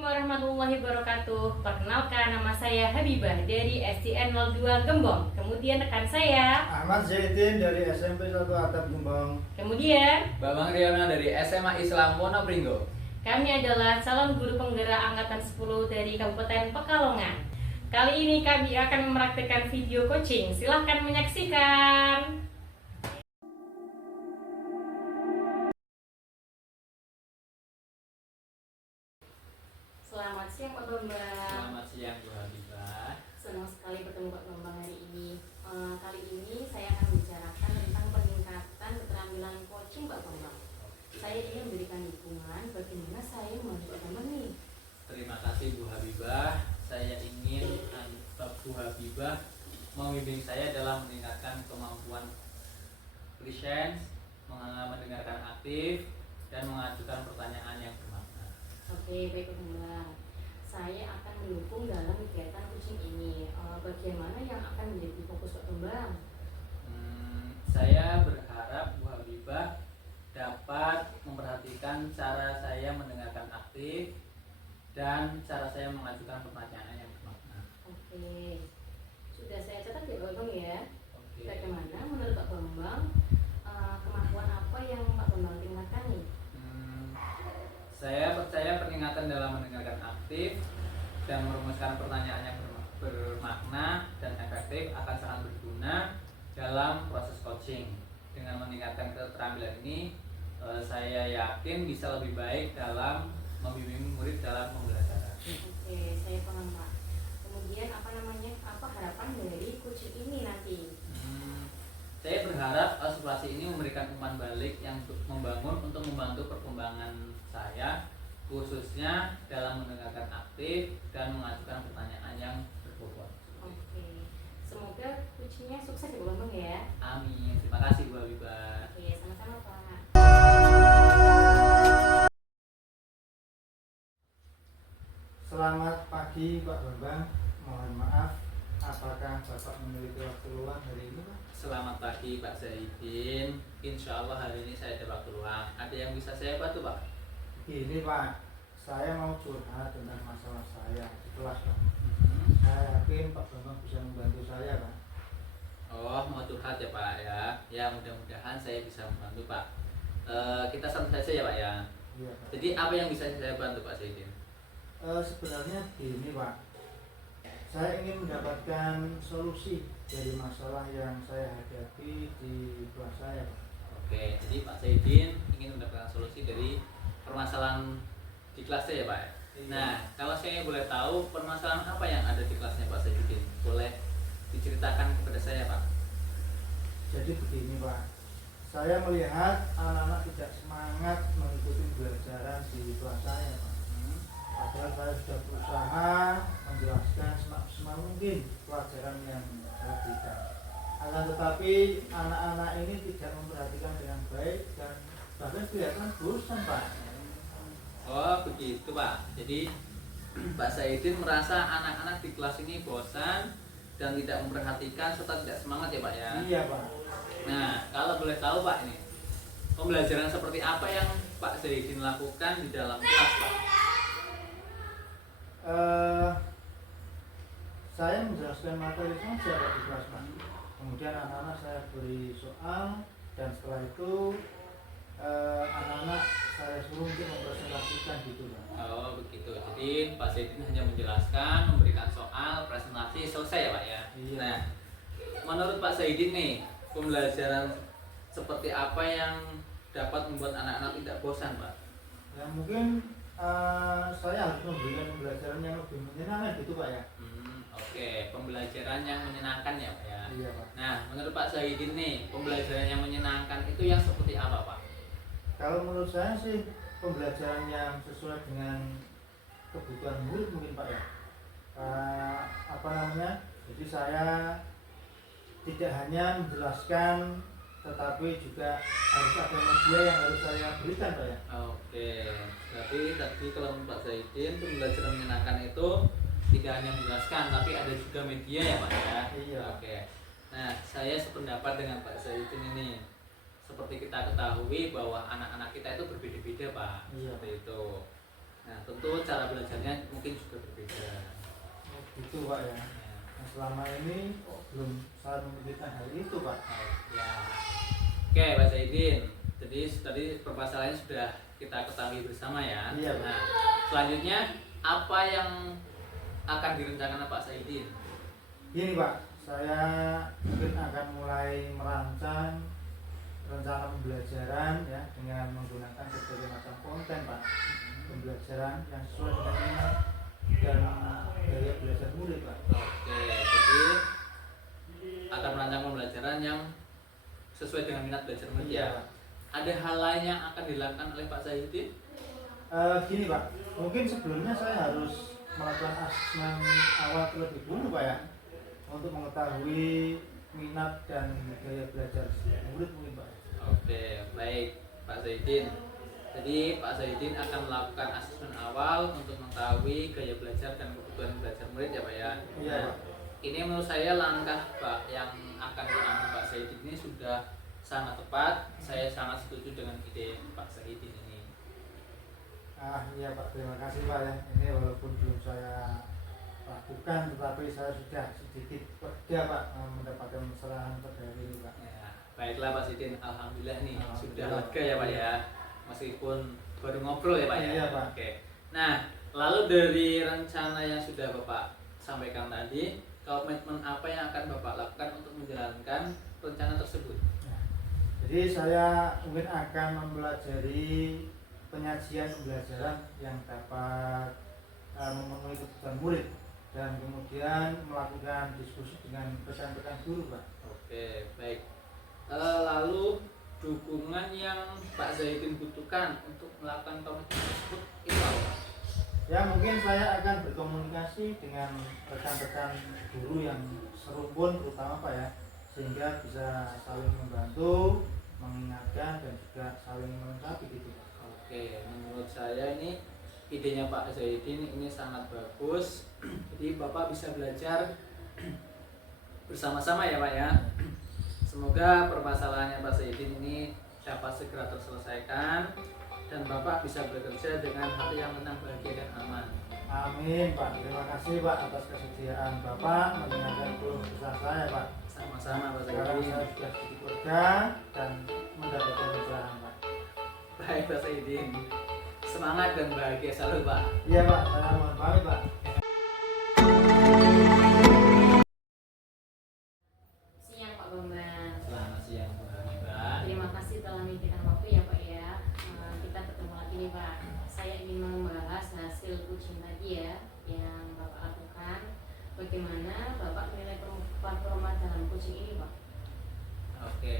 Assalamualaikum warahmatullahi wabarakatuh. Perkenalkan, nama saya Habibah dari SDN 02 Gembong. Kemudian rekan saya Ahmad Zaidin dari SMP 1 Atap Gembong. Kemudian Bambang Riona dari SMA Islam Wonopringgo. kami adalah calon guru penggerak angkatan 10 dari Kabupaten Pekalongan. Kali ini kami akan mempraktikkan video coaching. Silahkan menyaksikan. Selamat siang Pak Bambang. Selamat siang Bu Habibah. Senang sekali bertemu Pak Bambang hari ini. Kali ini saya akan membicarakan tentang peningkatan keterampilan coaching Pak Bambang. Saya ingin memberikan dukungan bagaimana saya membantu Pak Bambang nih. Terima kasih Bu Habibah. Saya ingin Bu Habibah membimbing saya dalam meningkatkan kemampuan presence, mendengarkan aktif, dan mengajukan pertanyaan yang bermakna. Oke, baik Pak Bambang. Saya akan mendukung dalam kegiatan coaching ini. Bagaimana yang akan menjadi fokus Pak Bambang? Saya berharap Bu Habibah dapat memperhatikan cara saya mendengarkan aktif dan cara saya mengajukan pertanyaan yang bermakna. Oke, sudah saya catat ya Pak Bambang ya. Oke. Bagaimana menurut Pak Bambang kemampuan apa yang Pak Bambang tingkatkan nih? Saya percaya peningkatan dalam mendengarkan aktif dan merumuskan pertanyaan yang bermakna dan efektif akan sangat berguna dalam proses coaching. Dengan meningkatkan keterampilan ini, saya yakin bisa lebih baik dalam membimbing murid dalam pembelajaran. Oke, saya paham Pak. Kemudian apa harapan dari coaching ini nanti? Saya berharap asuransi ini memberikan umpan balik yang membangun untuk membantu perkembangan saya, khususnya dalam mendengarkan aktif dan mengajukan pertanyaan yang berbobot. Oke, semoga coachingnya sukses ya Bu Bambang ya. Amin. Terima kasih Bu Habibah. Oke, sama-sama Pak. Selamat pagi Pak Bambang. Mohon maaf, apakah Bapak memiliki waktu luang hari ini Pak? Selamat pagi Pak Zaidin. Insya Allah hari ini saya ada waktu luang. Ada yang bisa saya bantu Pak? Ini Pak, saya mau curhat tentang masalah saya di kelas Pak. Mhm. Saya yakin Pak Bambang bisa membantu saya Pak. Oh, mau curhat ya Pak ya? Ya mudah-mudahan saya bisa membantu Pak. Kita santai saja ya Pak ya. Iya Pak. Jadi apa yang bisa saya bantu Pak Zaidin? Sebenarnya gini Pak, saya ingin mendapatkan solusi dari masalah yang saya hadapi di kelas saya Pak. Oke, jadi Pak Zaidin ingin mendapatkan solusi dari permasalahan di kelasnya ya Pak? Iya. Nah, kalau saya boleh tahu permasalahan apa yang ada di kelasnya Pak Zaidin? Boleh diceritakan kepada saya Pak? Jadi begini Pak, saya melihat anak-anak tidak semangat mengikuti pembelajaran di kelas saya Pak. Padahal saya sudah berusaha menjelaskan semaksimal mungkin pelajaran yang saya berikan. Akan tetapi anak-anak ini tidak memperhatikan dengan baik dan bahkan kelihatan bosan Pak. Oh begitu Pak. Jadi Pak Zaidin merasa anak-anak di kelas ini bosan dan tidak memperhatikan serta tidak semangat ya Pak ya? Iya Pak. Nah kalau boleh tahu Pak ini pembelajaran seperti apa yang Pak Zaidin lakukan di dalam kelas Pak? Saya menjelaskan materi saja Pak di kelas Pak. Kemudian anak-anak saya beri soal dan setelah itu anak-anak saya suruh untuk mempresentasikan gitu Pak. Oh begitu. Jadi Pak Zaidin hanya menjelaskan, memberikan soal, presentasi, selesai ya Pak ya? Iya. Nah menurut Pak Zaidin nih pembelajaran seperti apa yang dapat membuat anak-anak tidak bosan Pak? Ya mungkin saya harus memberikan pembelajaran yang lebih menyenangkan gitu Pak ya. Oke, pembelajaran yang menyenangkan ya Pak ya? Iya Pak. Nah menurut Pak Zaidin nih pembelajaran yang menyenangkan itu yang seperti apa Pak? Kalau menurut saya sih pembelajaran yang sesuai dengan kebutuhan murid mungkin Pak ya. Jadi saya tidak hanya menjelaskan tetapi juga harus ada media yang harus saya berikan Pak ya. Oke, berarti tadi kalau menurut Pak Zaidin pembelajaran menyenangkan itu tidak hanya menjelaskan tapi ada juga media ya Pak ya? Iya. Oke. Nah saya sependapat dengan Pak Zaidin ini. Seperti kita ketahui bahwa anak-anak kita itu berbeda-beda Pak. Iya. Seperti itu. Nah, tentu cara belajarnya mungkin juga berbeda. Oh, gitu Pak ya. Ya. Nah, selama ini kok belum saya memikirkan hal itu Pak. Ya. Oke, Pak Zaidin. Jadi tadi permasalahannya sudah kita ketahui bersama ya. Iya, Pak. Nah, selanjutnya apa yang akan direncanakan Pak Zaidin? Gini Pak, saya mungkin akan mulai merancang rencana pembelajaran ya dengan menggunakan berbagai macam konten Pak, pembelajaran yang sesuai dengan minat dan gaya belajar murid Pak. Oke, jadi akan merancang pembelajaran yang sesuai dengan minat belajar murid Iya ya. Pak. Ada hal lain yang akan dilakukan oleh Pak Zaidin? Gini Pak, mungkin sebelumnya saya harus melakukan asesmen awal terlebih dahulu Pak ya, untuk mengetahui minat dan gaya belajar murid mungkin Pak. Oke, baik Pak Zaidin. Jadi Pak Zaidin akan melakukan asesmen awal untuk mengetahui gaya belajar dan kebutuhan belajar murid ya Pak ya. Iya Nah, Pak. ini menurut saya langkah Pak yang akan diambil Pak Zaidin ini sudah sangat tepat. Saya sangat setuju dengan ide Pak Zaidin ini. Iya Pak, terima kasih Pak ya. Ini walaupun belum saya lakukan, tetapi saya sudah sedikit lega Pak mendapatkan pencerahan pada hari ini Pak. Ya, baiklah Pak Zaidin, alhamdulillah nih Alhamdulillah. sudah lega ya Pak ya. Meskipun baru ngobrol ya Pak ya. Iya, Pak. Oke. Nah, lalu dari rencana yang sudah Bapak sampaikan tadi, komitmen apa yang akan Bapak lakukan untuk menjalankan rencana tersebut? Nah, jadi saya mungkin akan mempelajari penyajian pembelajaran yang dapat memenuhi kebutuhan murid dan kemudian melakukan diskusi dengan rekan-rekan guru Pak. Oke, baik. Lalu dukungan yang Pak Zaidin butuhkan untuk melakukan komitmen tersebut itu apa, Pak? Ya mungkin saya akan berkomunikasi dengan rekan-rekan guru yang serumpun terutama Pak ya, sehingga bisa saling membantu, mengingatkan dan juga saling melengkapi gitu Pak. Oke, menurut saya ini idenya Pak Zaidin ini sangat bagus. Jadi Bapak bisa belajar bersama-sama ya Pak ya. Semoga permasalahannya Pak Zaidin ini dapat segera terselesaikan dan Bapak bisa bekerja dengan hati yang tenang, bahagia dan aman. Amin Pak, terima kasih Pak atas kesediaan Bapak mendengarkan keluh kesah saya Pak. Sama-sama Pak Sekarang Zaidin. saya sudah sedikit lega dan mendapatkan pencerahan Pak. Baik Pak Zaidin. Semangat dan bahagia selalu Pak. Iya Pak, saya mohon pamit Pak. Siang Pak Bambang. Selamat siang Bu Hanifah. Terima kasih telah menyediakan waktu ya Pak ya. Kita ketemu lagi nih Pak. Saya ingin membahas hasil coaching tadi ya yang Bapak lakukan. Bagaimana Bapak menilai performa dalam coaching ini Pak? Oke,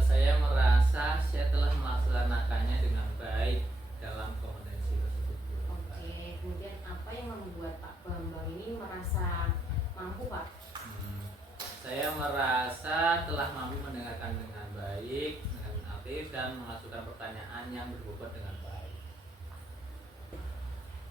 saya merasa saya telah melaksanakannya dengan baik dalam kompetensi tersebut. Oke, kemudian apa yang membuat Pak Bambang ini merasa mampu Pak? Saya merasa telah mampu mendengarkan dengan baik, dengan aktif dan mengajukan pertanyaan yang berbobot dengan baik.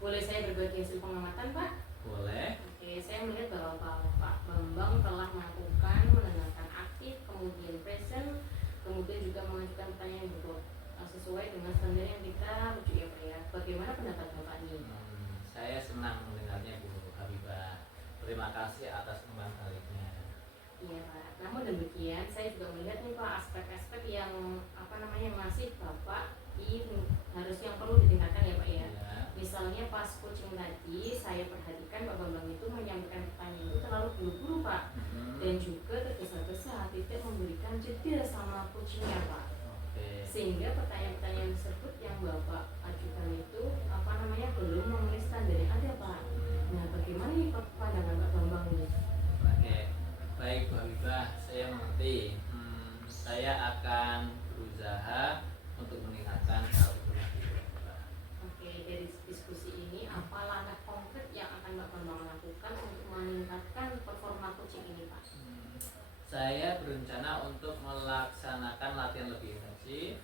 Boleh saya berbagi hasil pengamatan Pak? Boleh? Oke, saya melihat bahwa Pak Bambang telah melakukan mendengarkan aktif, kemudian present, kemudian juga mengajukan pertanyaan yang berbobot sesuai dengan standar yang kita rujuk ya Pak ya. Bagaimana pendapat Bapak ini? Saya senang mendengarnya Bu Habibah. Terima kasih atas umpan baliknya. Iya Pak. Namun demikian saya juga melihat nih Pak aspek-aspek yang masih Bapak harus yang perlu ditingkatkan ya Pak ya. Ya. Misalnya pas coaching tadi saya perhatikan Pak Bambang itu menyampaikan pertanyaan itu terlalu buru-buru Pak, dan juga tergesa-gesa tidak memberikan jeda sama coachingnya Pak. Oke. Sehingga pertanyaan-pertanyaan tersebut yang Bapak ajukan itu belum memenuhi standar yang ada Pak. Nah bagaimana nih pandangan Pak Bambang ini? Oke, baik Bu Habibah, saya mengerti. Saya akan berusaha untuk meningkatkan hal itu lagi. Oke, dari diskusi ini apa langkah konkret yang akan Pak Bambang lakukan untuk meningkatkan performa coaching ini Pak? Saya berencana untuk melaksanakan latihan lebih intensif,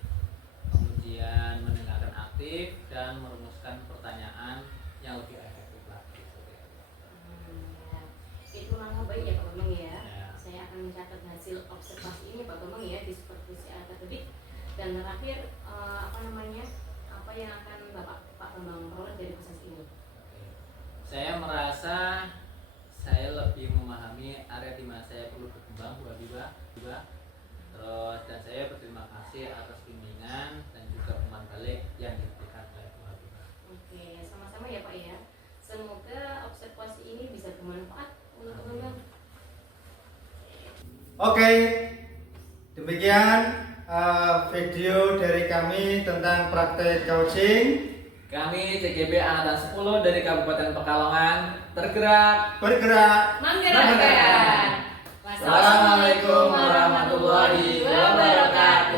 kemudian mendengarkan aktif dan merumuskan pertanyaan yang lebih efektif lagi. Ya. Itu langkah baik ya Pak Bambang ya. Ya. Saya akan mencatat hasil observasi ini Pak Bambang ya di supervisi akademik, dan terakhir apa yang akan Pak Bambang peroleh Oke, demikian video dari kami tentang praktek coaching. Kami CGB Angkatan 10 dari Kabupaten Pekalongan tergerak Bergerak. Menggerakkan. Wassalamualaikum warahmatullahi wabarakatuh.